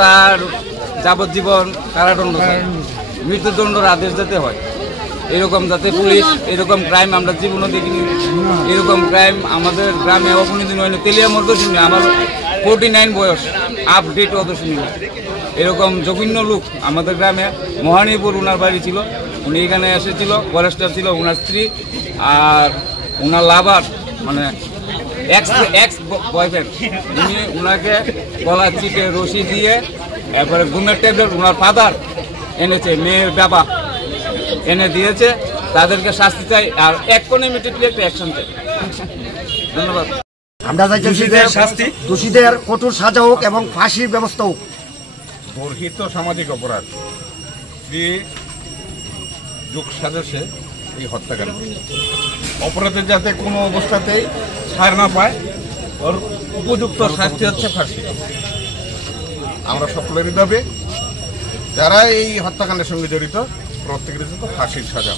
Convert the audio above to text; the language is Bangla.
তার যাবজ্জীবন কারাদণ্ড চাই, মৃত্যুদণ্ডের আদেশ দিতে হয়। এরকম যাতে পুলিশ এরকম ক্রাইম আমরা জীবনও দেখিনি। এরকম ক্রাইম আমাদের গ্রামে কোনোদিন হয়নি। তেলিয়া মধ্যে শুনি, আমার 49 বয়স, আপডেট অত শুনি না। এরকম জঘন্য লোক আমাদের গ্রামে। মহানীপুর ওনার বাড়ি ছিল, উনি এখানে এসেছিল, ফরেস্টার ছিল, ওনার স্ত্রী আর ওনার লাভার মানে এক্স বয়ফ্রেন্ড, উনি ওনাকে গলা চিপে রশি দিয়ে এরপরে ঘুমের ট্যাবলেট ওনার ফাদার এনেছে, মেয়ের বাবা এনে দিয়েছে। তাদেরকে শাস্তি চাই আর ইমিডিয়েটলি একটা অ্যাকশন চাই। ধন্যবাদ। আমরা চাই দোষীদের কঠোর সাজা হোক এবং ফাঁসির ব্যবস্থা হোক। গর্হিত সামাজিক অপরাধ যোগ সাজসে এই হত্যাকাণ্ড, অপরাধের যাতে কোনো অবস্থাতেই ছাড় না পায়, ওর উপযুক্ত শাস্তি হচ্ছে ফাঁসি। আমরা সকলেরই দাবি যারা এই হত্যাকাণ্ডের সঙ্গে জড়িত প্রত্যেকের জন্য ফাঁসির সাজা।